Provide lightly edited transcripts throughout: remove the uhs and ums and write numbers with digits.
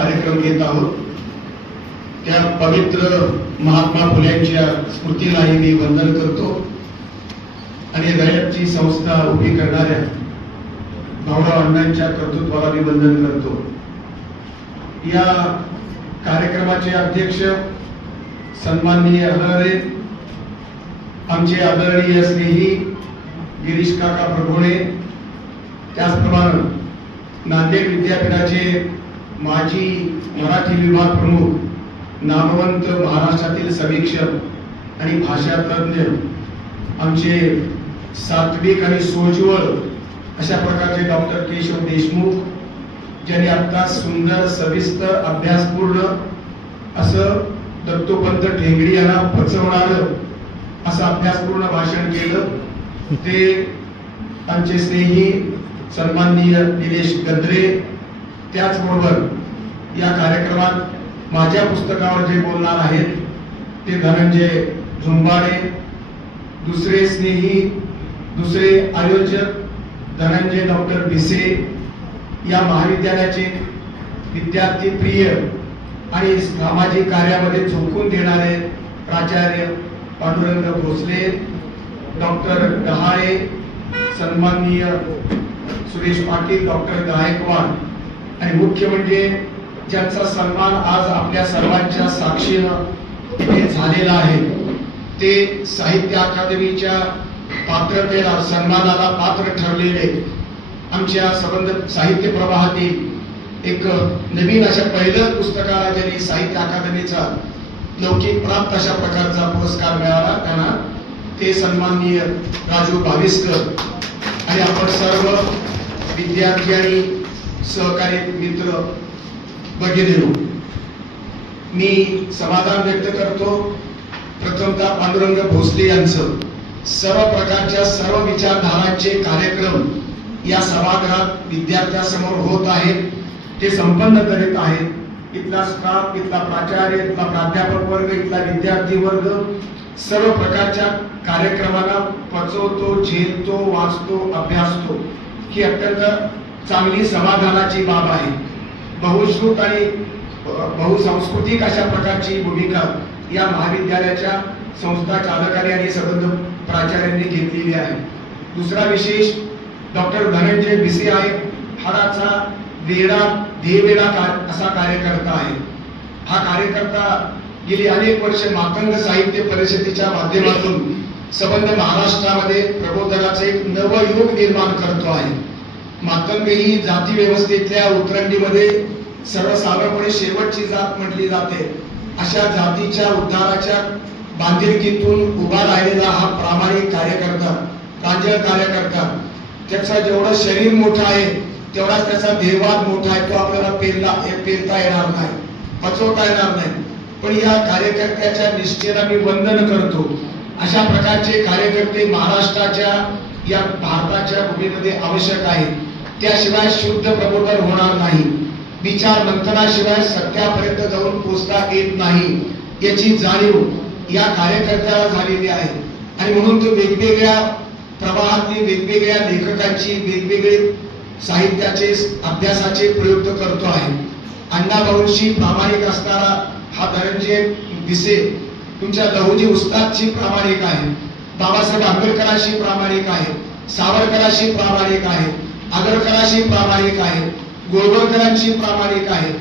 कार्यक्रम घेत आहोत त्या पवित्र महात्मा फुल्यांच्या स्मृतीलाही मी वंदन करतो आणि रयतची संस्था उभी करणाऱ्या भाऊराव अण्णांच्या कर्तृत्वाला मी वंदन करतो। या कार्यक्रमाचे अध्यक्ष सन्माननीय हरहरे, आमचे आदरणीय स्नेही गिरीश काका प्रभुणे, त्याचप्रमाणे नांदेड विद्यापीठाचे माजी मराठी विभाग प्रमुख, नामवंत महाराष्ट्रातील समीक्षक आणि भाषा तज्ञ, आमचे सात्विक आणि सोज्वळ अशा प्रकारचे डॉक्टर केशव देशमुख, ज्यांनी आता सुंदर सविस्तर अभ्यासपूर्ण असं दत्तोपंत ठेंगडी यांना पचवणारं असं अभ्यासपूर्ण भाषण केलं, ते आमचे स्नेही सन्माननीय निलेश गद्रे। त्याचबरोबर या कार्यक्रमात माझ्या पुस्तकावर जे बोलणार आहेत ते धनंजय झुंबाडे, दुसरे स्नेही, दुसरे आयोजक धनंजय डॉक्टर भिसे, या महाविद्यालयाचे विद्यार्थी प्रिय आणि सामाजिक कार्यामध्ये झोकून देणारे प्राचार्य पांडुरंग भोसले, डॉक्टर डहाळे, सन्माननीय सुरेश पाटील, डॉक्टर गायकवाड आणि मुख्य म्हणजे ज्यांचा सन्मान आज आपल्या सर्वांच्या साक्षीनं इथे झालेला आहे ते साहित्य अकादमीच्या पात्रतेला, सन्मानाला पात्र ठरलेले आमच्या संबंध साहित्य प्रवाहातील एक नवीन अशा पहिलं पुस्तकाला ज्यांनी साहित्य अकादमीचा लौकिक प्राप्त अशा प्रकारचा पुरस्कार मिळाला त्यांना ते सन्माननीय राजू भाविस्कर आणि आपण सर्व विद्यार्थी आणि सहकारी मित्र भगिनींनो, मी समाधान व्यक्त करतो प्रथमतः पांडुरंग भोसले यांचं सर्व प्रकारच्या सर्व विचारधारांचे कार्यक्रम या सभागृहात विद्यार्थ्यांसमोर होत आहेत, ते संपन्न करीत आहेत। इथला स्टाफ, इथला प्राचार्य, इथला प्राध्यापक वर्ग, इथला विद्यार्थी वर्ग सर्व प्रकारच्या कार्यक्रमाला पचवतो, झेलतो, वाचतो, अभ्यासतो, ही अत्यंत चांगली समाधानाची बाब आहे। बहुश्रुत आणि बहुसांस्कृतिक अशा प्रकारची भूमिका या महाविद्यालयाच्या संस्था चालकांनी आणि संबंध प्राचार्यांनी घेतलेली आहे। दुसरा विशेष डॉक्टर धनंजय भिसे आहे, हाडाचा वेडा देवेडा असा कार्यकर्ता आहे। हा कार्यकर्ता गेली अनेक वर्ष मातंग साहित्य परिषदेच्या माध्यमातून संबंध महाराष्ट्रामध्ये प्रबोधनाचे एक नवयुग निर्माण करतो आहे। मातंग ही जाती व्यवस्थेतल्या उतरंडीमध्ये सर्वसाधारणपणे शेवटची जात म्हटली जाते, अशा जातीच्या उद्धाराच्या बांधिलकीतून उभा राहिलेला हा प्रामाणिक कार्यकर्ता, प्रांजळ कार्यकर्ता, त्याचा जेवढं शरीर मोठं आहे तेवढाच त्याचा देहवाद मोठा आहे, तो आपल्याला पेरता येणार नाही, पचवता येणार नाही, पण या कार्यकर्त्याच्या निष्ठेला मी वंदन करतो। अशा प्रकारचे कार्यकर्ते महाराष्ट्राच्या या भारताच्या भूमीमध्ये आवश्यक आहेत, त्याशिवाय शुद्ध प्रबोधन होणार नाही, विचार मंथनाशिवाय सत्यापर्यंत जाऊन पोहोचता येत नाही, याची जाणीव या कार्यकर्त्याला झालेली आहे। आणि म्हणून तो वेगवेगळ्या प्रवाहातली वेगवेगळ्या लेखकांची वेगवेगळे साहित्याचे अभ्यासाचे प्रयोग करतो आहे। अण्णाभाऊंशी प्रामाणिक असणारा हा धनंजय भिसे तुमच्या लहुजी उस्तादशी प्रामाणिक आहे, बाबासाहेब आंबेडकरांशी प्रामाणिक आहे, सावरकरांशी प्रामाणिक आहे, आगरकरांशी प्रामाणिक आहे, गोळवळकरांशी प्रामाणिक आहे।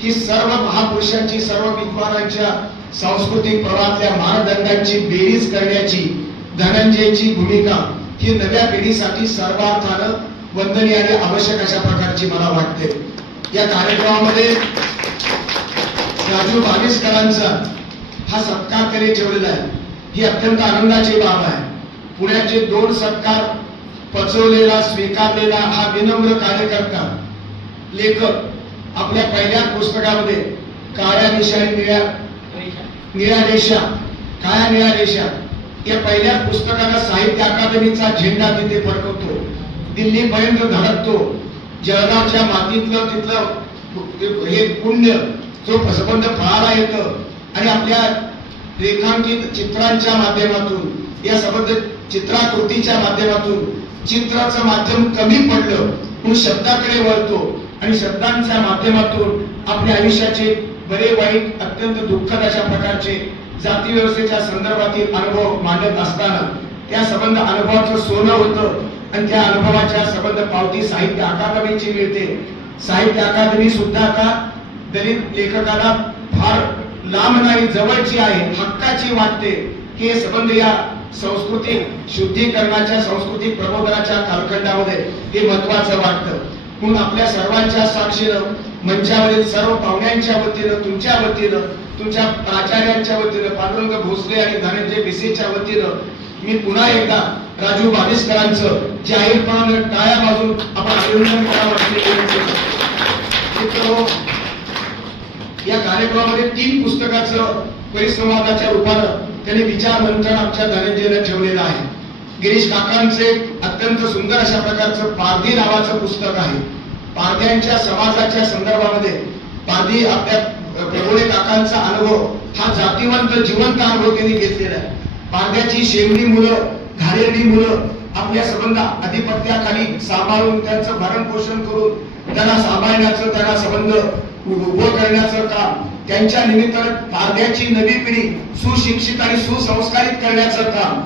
ही सर्व महापुरुषांची, सर्व विद्वानांच्या सांस्कृतिक प्रवाहातल्या मानदंडांची बेरीज करण्याची धनंजयची भूमिका ही नव्या पिढीसाठी सर्वार्थानं वंदनीय आणि आवश्यक अशा प्रकारची मला वाटते। या कार्यक्रमामध्ये राजू भाविस्करांचा हा सत्कार त्याने ठेवलेला आहे, ही अत्यंत आनंदाची बाब आहे। पुण्याचे 2 सत्कार पचवलेला, स्वीकारलेला हा विनम्र कार्यकर्ता लेखक आपल्या पहिल्या पुस्तकामध्ये काळ्या रेषा निळ्या रेषा, काळ्या निळ्या रेषा या पहिल्या पुस्तकाला साहित्य अकादमीचा झेंडा तिथे फडकवतो, दिल्लीपर्यंत धडकतो, जळगावच्या मातीतलं तिथलं हे पुण्य जो संबंध फळाला येतं आणि आपल्या रेखांकित चित्रांच्या माध्यमातून, या संबंध चित्राकृतीच्या माध्यमातून चित्राचं माध्यम कमी पडलं म्हणून शब्दाकडे वळतो आणि शब्दांच्या माध्यमातून आपल्या आयुष्याचे बरे वाईट अत्यंत दुःखद अशा प्रकारचे जाती व्यवस्थेच्या संदर्भातील अनुभव मांडत असताना त्या संबंध अनुभवाचं सोनं होतं आणि त्या अनुभवाच्या संबंध पावती साहित्य अकादमीची मिळते. साहित्य अकादमी सुद्धा आता दलित लेखकाला फार लांब नाही, जवळची आहे, हक्काची वाटते की हे संबंध या सांस्कृतिक शुद्धीकरणाच्या सांस्कृतिक प्रबोधनाच्या कालखंडामध्ये हे महत्वाचं वाटतं. म्हणून आपल्या सर्वांच्या साक्षीनं मंचावरील सर्व पाहुण्यांच्या वतीनं, तुमच्या वतीनं, तुमच्या प्राचार्यांच्या वतीनं, पांडुरंग भोसले आणि धनंजय बिसेच्या वतीनं मी पुन्हा एकदा राजू बाविस्करांचं जाहीरपणाने टाळ्या वाजवून आपण अभिनंदन करावं. या कार्यक्रमामध्ये 3 पुस्तकाचं परिसंवादाच्या रूपानं त्यांनी विचार मंथन आमच्या धनंजयनं ठेवलेलं आहे. गिरीश काकांचे अत्यंत सुंदर अशा प्रकारचं पारधी नावाचं पुस्तक आहे. पारध्यांच्या समाजाच्या संदर्भामध्ये पारधी आपल्या प्रभुणे काकांचा अनुभव हा जातीवंत जिवंत अनुभव त्यांनी घेतलेला आहे. पारध्याची शेवडी मुलं, घाणेरडी मुलं आपल्या संबंध आधिपत्याखाली सांभाळून त्यांचं भरण पोषण करून त्यांना सांभाळण्याचं, त्यांना संबंध उभं करण्याचं काम, त्यांच्या निमित्तानं पारध्याची नवी पिढी सुशिक्षित आणि सुसंस्कारित करण्याचं काम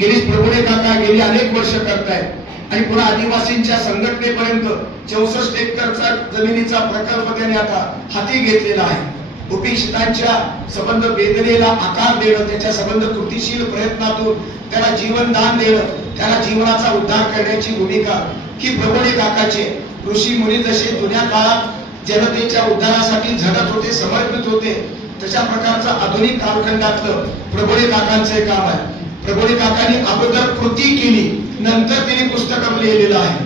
गिरीश प्रभुणे काका गेली अनेक वर्ष करतायत. आणि पुन्हा आदिवासींच्या संघटनेपर्यंत 64 एकरचा जमिनीचा प्रकल्प त्यांनी आता हाती घेतलेला आहे. उपेक्षितांच्या संबंध वेदनेला आकार देणं, त्याच्या संबंध कृतीशील प्रयत्नातून त्याला जीवनदान देणं, त्याला जीवनाचा उद्धार करण्याची भूमिका ही प्रभुणे काकाची. ऋषी मुनी जसे जुन्या काळात जनतेच्या उद्धारासाठी झटत होते, समर्पित होते, तशा प्रकारचं आधुनिक कालखंडातलं प्रभुणे काकांचे काम आहे. प्रभुणे काकांनी अगोदर कृती केली, नंतर त्यांनी पुस्तक लिहिलेलं आहे.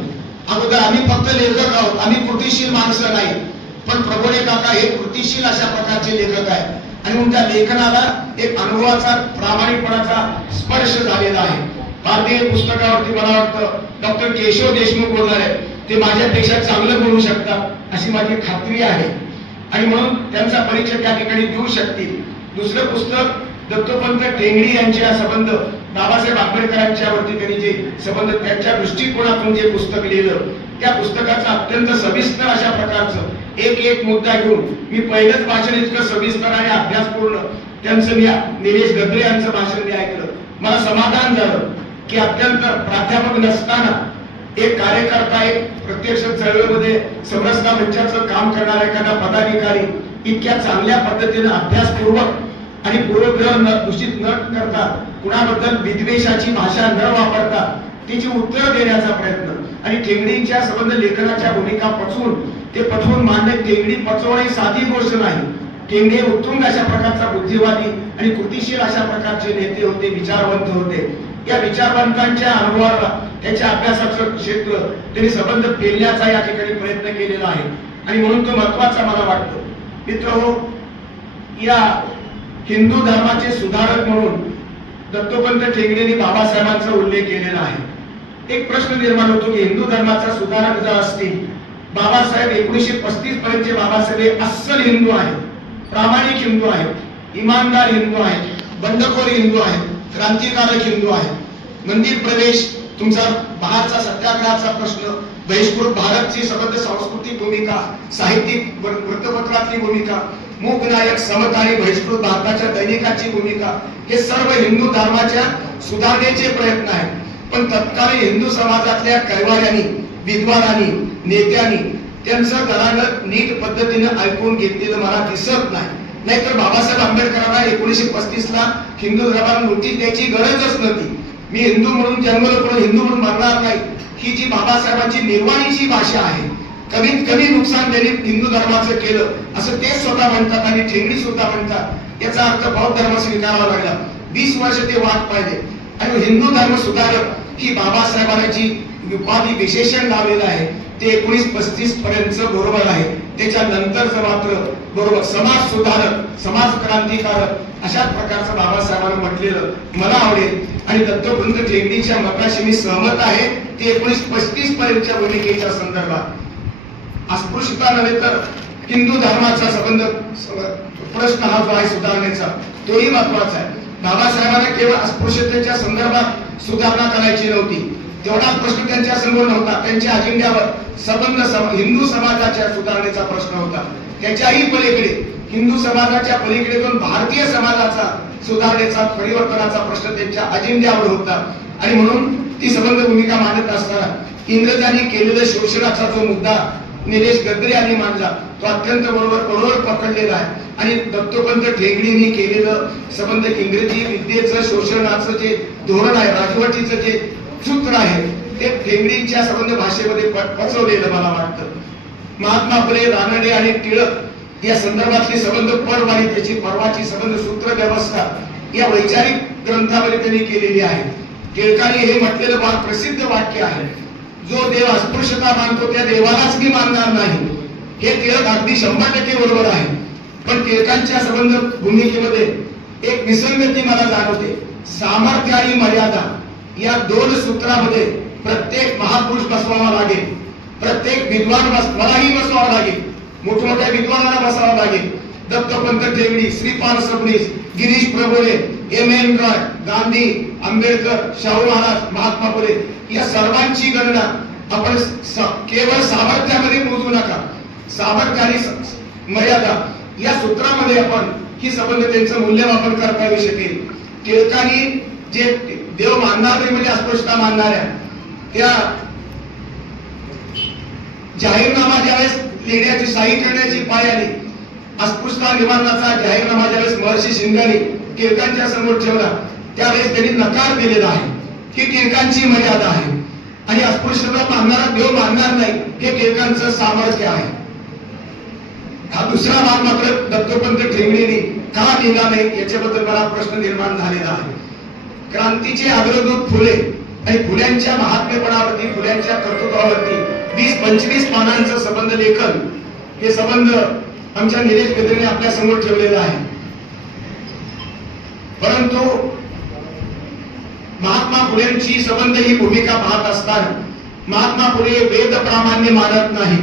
अगोदर आम्ही फक्त लेखक आहोत, आम्ही कृतीशील माणसं नाही, पण प्रभुणे काका हे कृतीशील अशा प्रकारचे लेखक आहेत. आणि म्हणून त्या लेखनाला एक अनुभवाचा, प्रामाणिकपणाचा स्पर्श झालेला आहे. भारतीय पुस्तकावरती मला वाटतं डॉक्टर केशव देशमुख बोलणार आहे, ते माझ्यापेक्षा चांगलं बोलू शकतात अशी माझी खात्री आहे आणि म्हणून त्यांचा परिचय त्या ठिकाणी देऊ शकतील. दुसरं पुस्तक दत्तोपंत ठेंगडी यांच्या संबंध बाबासाहेब आंबेडकरांच्या वरती त्यांनी जे संबंध त्यांच्या दृष्टिकोनातून जे पुस्तक लिहिलं, त्या पुस्तकाचं अत्यंत सविस्तर अशा प्रकारचं एक मुद्दा घेऊन मी पहिलंच भाषण इतकं सविस्तर आणि अभ्यासपूर्ण त्यांचं निलेश गद्रे यांचं भाषण मी ऐकलं. मला समाधान झालं की अत्यंत प्राध्यापक नसताना एक कार्यकर्ता, एक प्रत्यक्ष चळवळीमध्ये समरसता मंचाचं काम करणारा एखादा पदाधिकारी इतक्या चांगल्या पद्धतीने अभ्यासपूर्वक आणि पूर्वग्रह दूषित न करता, कुणाबद्दल विद्वेषाची भाषा न वापरता त्याची उत्तर देण्याचा प्रयत्न आणि ठेंगडीच्या संबंध लेखनाच्या भूमिका ते पटवून मांडणे. ठेंगडी पचवणे ही साधी गोष्ट नाही. ठेंगडी उत्तुंग अशा प्रकारचा बुद्धिवादी आणि कृतीशील अशा प्रकारचे नेते होते, विचारवंत होते. या विचारवंतांच्या अनुभवाला त्याच्या अभ्यासाचं क्षेत्र त्यांनी संबंध पेलण्याचा या ठिकाणी प्रयत्न केलेला आहे आणि म्हणून तो महत्वाचा मला वाटतो. मित्रहो, या हिंदू धर्माचे सुधारक म्हणून दत्तोपंत ठेंगडींनी बाबासाहेबांचा उल्लेख केलेला आहे. एक प्रश्न निर्माण होतो की हिंदू धर्माचा सुधारक जर असतील, बाबासाहेब 1935 पर्यंतचे बाबासाहेब हे अस्सल हिंदू आहेत, प्रामाणिक हिंदू आहेत, इमानदार हिंदू आहेत, बंडखोर हिंदू आहेत, क्रांतिकारक हिंदू आहेत. मंदिर प्रवेश, तुमचा बाहेरचा सत्याग्रहाचा प्रश्न, बहिष्कृत भारतची संबंध सांस्कृतिक भूमिका, साहित्यिक वृत्तपत्रातली भूमिका, मूकनायक, समकालीन बहिष्कृत भारताच्या दैनिकाची भूमिका, हे सर्व हिंदू धर्माच्या सुधारणेचे प्रयत्न आहेत. पण तत्कालीन हिंदू समाजातल्या कैवाऱ्यांनी, विद्वानांनी, नेत्यांनी त्यांचं घराणं नीट पद्धतीने ऐकून घेतलेलं मला दिसत नाही. नाहीतर बाबासाहेब आंबेडकरांना 1935 ला हिंदू धर्माला नोटीस द्यायची गरजच नव्हती. मी हिंदू म्हणून जन्मलो पण हिंदू म्हणून मरणार नाही, ही जी बाबासाहेबांची निर्वाणीची भाषा आहे. कमीत कमी नुकसान त्यांनी हिंदू धर्माचं केलं असं ते स्वतः म्हणतात आणि ठेंगडी सुद्धा म्हणतात. याचा अर्थ बौद्ध धर्म स्वीकारावा लागला. 20 वर्ष ते वाट पाहिजे आणि हिंदू धर्म सुधारक ही बाबासाहेबांची उपाधी विशेषण लावलेलं आहे. ते 1935 पर्यंत बरोबर आहे. त्याच्यानंतरच मात्र बरोबर समाज सुधारक, समाज क्रांतिकारक अशा प्रकारचं बाबासाहेबांनी म्हटलेलं मला आवडेल आणि दत्तोपंत ठेंगडीच्या मताशी मी सहमत आहे. ते 1935 पर्यंतच्या भूमिकेच्या संदर्भात अस्पृश्यता नव्हे तर हिंदू धर्माचा संबंध प्रश्न हा जो आहे सुधारण्याचा, तोही महत्वाचा आहे. बाबासाहेबांना केवळ अस्पृश्यतेच्या संदर्भात सुधारणा करायची नव्हती, तेवढाच प्रश्न त्यांच्या समोर नव्हता. त्यांच्या अजेंड्यावर संबंध हिंदू समाजाच्या सुधारणेचा प्रश्न होता. त्याच्याही पलीकडे हिंदू समाजाच्या पलीकडे जाऊन भारतीय समाजाचा सुधारणेचा परिवर्तनाचा प्रश्न त्यांच्या अजेंड्यावर होता आणि म्हणून ती सबंध भूमिका मांडत असताना इंग्रजांनी केलेलं शोषणाचा जो मुद्दा निलेश गद्रे यांनी मांडला तो अत्यंत बरोबर पकडलेला आहे आणि दत्तोपंत ठेंगडींनी केलेलं संबंध इंग्रजी विद्येचं शोषणाचं जे धोरण आहे राजवटीचं जे सूत्र आहे ते ठेंगडींच्या संबंध भाषेमध्ये पचवलेलं मला वाटतं. महात्मा फुले, रानडे आणि टिळक या संदर्भातली संबंध पड आणि त्याची परवाची संबंध सूत्र व्यवस्था या वैचारिक ग्रंथामध्ये त्यांनी केलेली आहे. टिळकांनी हे म्हटलेलं फार प्रसिद्ध वाक्य आहे, जो देव अस्पृश्यता मानतो त्या देवालाच मी मानणार नाही. हे टिळक अगदी 100% बरोबर आहे. पण टिळकांच्या संबंध भूमिकेमध्ये एक विसंगती मला जाणवते. सामर्थ्य आणि मर्यादा या दोन सूत्रामध्ये प्रत्येक महापुरुष बसवावा लागेल, प्रत्येक विद्वान मलाही बसवावा लागेल, मोठमोठ्या विद्वानांना बसावं लागेल. दत्तोपंत ठेंगडी, श्रीपाद सबनीस, गिरीश प्रभुणे, एम.एन. रॉय, गांधी, आंबेडकर, शाहू महाराज, महात्मा फुले या सर्वांची गणना आपण केवळ सामर्थ्यामध्ये मोजू नका. सामर्थ्य आणि मर्यादा या सूत्रामध्ये आपण ही संबंध त्यांचं मूल्यमापन करता येऊ शकेल. टिळकांनी जे देव मानणार नाही म्हणजे अस्पृश्यता मानणाऱ्या त्या जाहीरनामा ज्यावेळेस लिहिण्याची सही करण्याची पाय आली, अस्पृश्यता निवारणाचा जाहीरनामा ज्यावेळेस महर्षी शिंदेने टिळकांच्या समोर ठेवला त्यावेळेस त्यांनी नकार दिलेला आहे की टिळकांची मर्यादा आहे आणि अस्पृश्यता मानणारा देव मानणार नाही हे टिळकांचं सामर्थ्य आहे. हा दुसरा भाग मात्र दत्तोपंत ठेंगडींनी का लिहिला नाही याच्याबद्दल मला प्रश्न निर्माण झालेला आहे. क्रांतीचे अग्रदूत फुले आणि फुल्यांच्या महात्मेपणावरती, फुल्यांच्या कर्तृत्वावरती 20-25 पानांचं संबंध लेखन हे संबंध आमच्या निलेश गद्रेने आपल्या समोर ठेवलेला आहे. परंतु महात्मा फुलेंची संबंध ही भूमिका पाहत असताना महात्मा फुले वेद प्रामाण्य मानत नाही,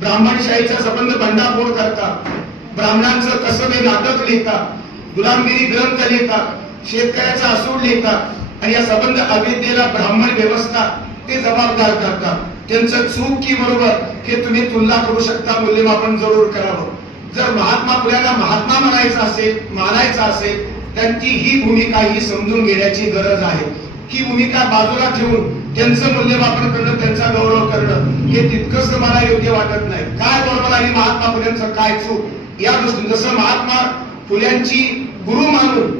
ब्राह्मणशाहीचा संबंध बंडाफोड करतात, ब्राह्मणांचं कसबे नाटक लिहितात, गुलामगिरी ग्रंथ लिहितात, शेतकऱ्याचा असूड लिहितात आणि या संबंध अविद्येला ब्राह्मण व्यवस्था ते जबाबदार करतात. त्यांचं चूक की बरोबर हे तुम्ही तुलना करू शकता, मूल्यमापन जरूर करावं. जर महात्मा फुल्यांना महात्मा मानायचं असेल त्यांची ही भूमिका ही समजून घेण्याची गरज आहे. ही भूमिका बाजूला ठेवून त्यांचं मूल्यमापन करणं, त्यांचा गौरव करणं हे तितकंच मला योग्य वाटत नाही. काय बरोबर आणि महात्मा फुल्यांचं काय चूक या दृष्टीने, जसं महात्मा फुल्यांची गुरु मानून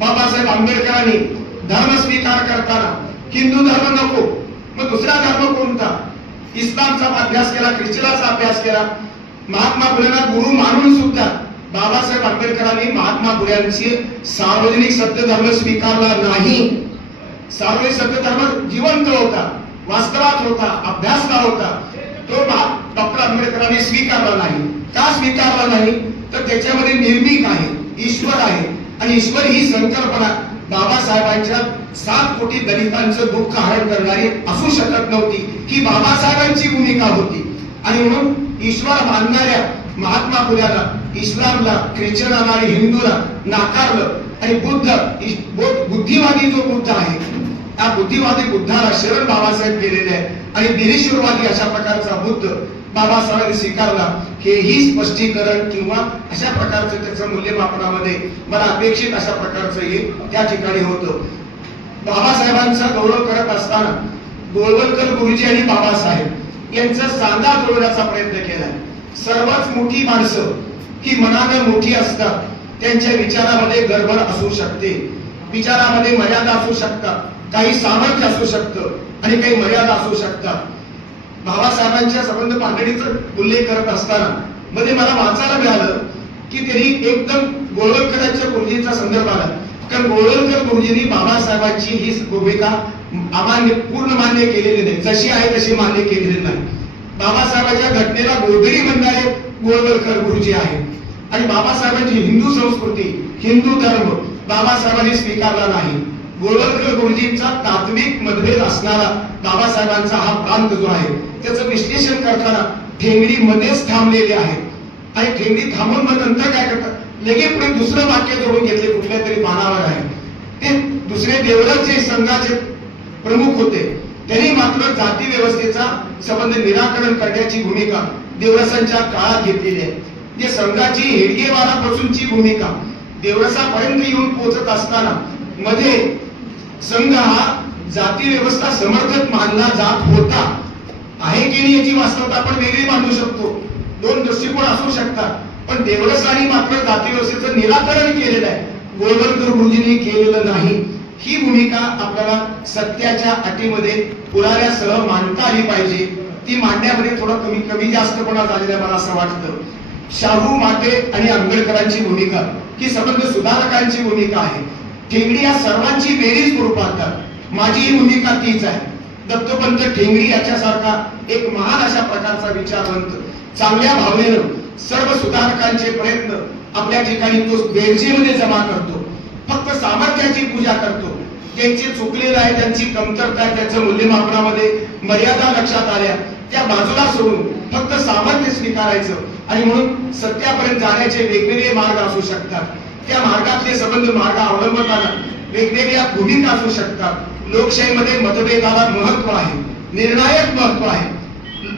बाबासाहेब आंबेडकरांनी धर्म स्वीकार करताना हिंदू धर्म नको मग दुसरा धर्म कोणता, इस्लामचा अभ्यास केला, ख्रिश्चनाचा अभ्यास केला. महात्मा फुलेंना गुरु मानून सुद्धा बाबासाहेब आंबेडकरांनी महात्मा फुल्यांची सार्वजनिक सत्य धर्म स्वीकारला नाही. सार्वजनिक सत्य धर्म जिवंत होता, वास्तवात होता, अभ्यासला होता, तो डॉक्टर आंबेडकरांनी स्वीकारला नाही. का स्वीकारला नाही तर त्याच्यामध्ये निर्मिक आहे, ईश्वर आहे आणि ईश्वर ही संकल्पना बाबासाहेबांच्या 7 कोटी दलितांचं दुःख हरण करणारी असू शकत नव्हती. ही बाबासाहेबांची भूमिका होती आणि म्हणून ईश्वर मानणाऱ्या महात्मा फुल्याला, इस्लामला, ख्रिश्चनाला आणि हिंदूला नाकारलं आणि बुद्धिवादी जो बुद्ध आहे त्या बुद्धिवादी बुद्धाला शरण बाबासाहेब गेलेले आहे आणि निरीश्वरवादी अशा प्रकारचा बुद्ध बाबासाहेबांनी स्वीकारला. हेही स्पष्टीकरण किंवा अशा प्रकारचं त्याचं मूल्यमापनामध्ये मला अपेक्षित अशा प्रकारचं हे त्या ठिकाणी होतं. बाबासाहेबांचा गौरव करत असताना गोळवलकर गुरुजी आणि बाबासाहेब यांचा सांधा जुळवण्याचा प्रयत्न केला. सर्वच मोठी माणसं ही मनानं मोठी असतात, त्यांच्या विचारामध्ये गडबड असू शकते, विचारामध्ये मर्यादा असू शकतात, काही सामर्थ्य असू शकतं आणि काही मर्यादा असू शकतात. बाबासाहेबांच्या संबंध पातळीचा उल्लेख करत असताना मध्ये मला वाचायला मिळालं की त्यांनी एकदम गोळवलकरांच्या गुरुजींचा संदर्भ आला, कारण गोळवलकर गुरुजींनी बाबासाहेबांची ही भूमिका पूर्ण मान्य केलेली नाही, जशी आहे तशी मान्य केलेली नाही. बाबासाहेबांच्या घटनेला गोळबेरी म्हणणारे गोळवलकर गुरुजी आहे आणि बाबासाहेबांची हिंदू संस्कृती, हिंदू धर्म बाबासाहेबांनी स्वीकारला नाही. गोळवलकर गुरुजींचा तात्विक मतभेद असणारा बाबासाहेबांचा हा प्रांत जो आहे त्याचं विश्लेषण करताना ठेंगडी मध्येच थांबलेले आहे आणि ठेंगडी थांबून मग नंतर काय करतात, लगेच पुढे दुसरं वाक्य जोडून घेतले कुठल्या तरी बाणावर आहे. ते दुसरे देवरस जे संघाचे प्रमुख होते त्यांनी मात्र जाती व्यवस्थेचा संबंध निराकरण करण्याची भूमिका देवरसांच्या काळात घेतलेली आहे. जे संघाची हेडगेवारापासूनची भूमिका देवळसापर्यंत येऊन पोहोचत असताना मध्ये संघ हा जाती व्यवस्था समर्थक मानला जात होता. आहे की नाही याची वास्तवता आपण वेगळी मांडू शकतो, दोन दृष्टिकोन असू शकतात, पण देवळसाने मात्र जाती व्यवस्थेचं निराकरण केलेलं आहे, गोळवलकर गुरुजींनी केलेलं नाही. ही भूमिका आपल्याला सत्याच्या अटीमध्ये पुराव्यासह मांडता आली पाहिजे. ती मांडण्यामध्ये थोडं कमी जास्तपणा झालेला मला असं वाटतं. शाहू, माटे आणि आंबेडकरांची भूमिका ही संबंध सुधारकांची भूमिका आहे. ठेंगडी या सर्वांची बेरीज करू पाहतात. माझी ही भूमिका तीच आहे. दत्तोपंत ठेंगडी याच्यासारखा एक महान अशा प्रकारचा विचारवंत चांगल्या भावनेनं सर्व सुधारकांचे प्रयत्न आपल्या ठिकाणी तो बेरजेमध्ये जमा करतो. फक्त सामर्थ्याची पूजा करतो. ज्यांचे चुकलेलं आहे, त्यांची कमतरता आहे, त्याचं मूल्यमापनामध्ये मर्यादा लक्षात आल्या त्या बाजूला सोडून फक्त सामर्थ्य स्वीकारायचं. आणि म्हणून सत्यापर्यंत जाण्याचे वेगवेगळे मार्ग असू शकतात. त्या मार्गातले संबंध मार्ग अवलंबताना वेगवेगळ्या भूमिका असू शकतात. लोकशाहीमध्ये मतभेदाला महत्व आहे, निर्णायक महत्व आहे.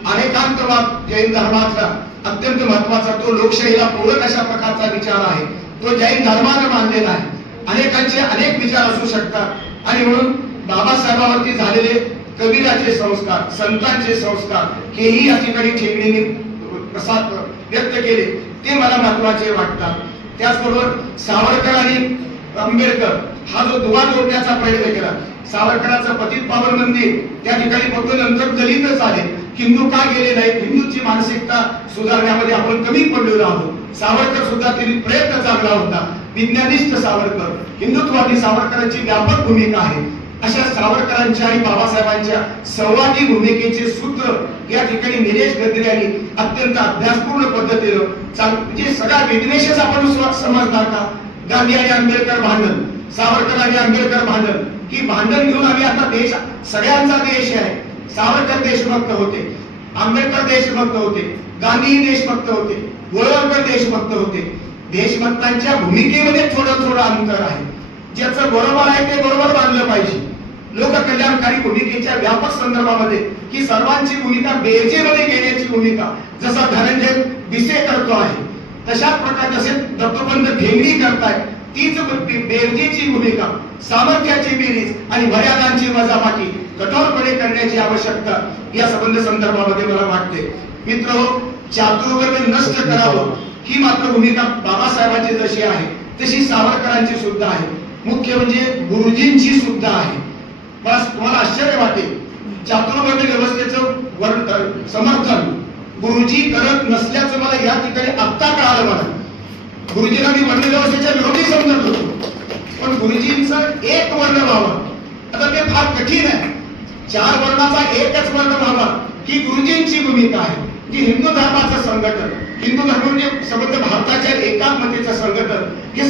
अनेकांतवाद जैन धर्मातला अत्यंत महत्वाचा, तो लोकशाहीला पूरक अशा प्रकारचा विचार आहे, तो जैन धर्माने मानलेला आहे. अनेकांचे अनेक विचार असू शकतात आणि म्हणून बाबासाहेबांवरती झालेले कबीराचे संस्कार, संतांचे संस्कार हेही या ठिकाणी ठेंगडीने प्रसाद व्यक्त केले, ते मला महत्वाचे वाटतात. त्याचबरोबर सावरकर आणि आंबेडकर हा जो दुवा जोडण्याचा प्रयत्न केला, सावरकरांचं पतित पावन मंदिर त्या ठिकाणी फक्त नंतर दलितच आले, हिंदू का गेले नाहीत, हिंदूची मानसिकता सुधारण्यामध्ये आपण कमी पडलेलो आहोत. सावरकर सुद्धा त्यांनी प्रयत्न चांगला होता. विज्ञानिष्ठ सावरकर, हिंदुत्ववादी सावरकरांची व्यापक भूमिका आहे. अशा सावरकरांच्या आणि बाबासाहेबांच्या संवादी भूमिकेचे सूत्र या ठिकाणी निलेश गद्रे यांनी अत्यंत अभ्यासपूर्ण पद्धतीनं म्हणजे सगळा विद्वेषच आपण समजणार का? गांधी आणि आंबेडकर भांडण, सावरकर आणि आंबेडकर भांडण, ही भांडण घेऊन आम्ही आता देश सगळ्यांचा देश आहे. सावरकर देशभक्त होते, आंबेडकर देशभक्त होते, गांधी देशभक्त होते, गोळवलकर देशभक्त होते. देशभक्तांच्या भूमिकेमध्ये थोडं अंतर आहे. ज्याचं बरोबर आहे ते बरोबर मानलं पाहिजे. लोककल्याणकारी भूमिकेच्या व्यापक संदर्भामध्ये ही सर्वांची भूमिका बेरजेमध्ये घेण्याची भूमिका जसा धनंजय बिसे करतो आहे, तशाच प्रकारे जसे दत्तोपंत ठेंगडी करतायत, तीच बेरजेची भूमिका, सामर्थ्याची बेरीज आणि मर्यादांची वजाबाकी कठोरपणे करण्याची आवश्यकता या संबंध संदर्भामध्ये मला वाटते. मित्रहो, चातुर्वर्ण्य नष्ट करावं ही मात्र भूमिका बाबासाहेबांची जशी आहे तशी सावरकरांची सुद्धा आहे. मुख्य म्हणजे गुरुजींची सुद्धा आहे. बस तुम्हाला आश्चर्य वाटेल, चातुर्वर्ण्य व्यवस्थेचं समर्थन गुरुजी करत नसल्याचं मला या ठिकाणी आत्ता कळालं. मला गुरुजींना मी वर्ण व्यवस्थेच्या विरोधी समजत होतो, पण गुरुजींचं एक वर्ण व्हावं आता ते फार कठीण आहे. 4 वर्णाचा एकच वर्ण व्हावा ही गुरुजींची भूमिका आहे. जी हिंदू धर्माचं संघटन, हिंदू धर्म म्हणजे संबंध भारताच्या एकात्मतेचं संघटन, हे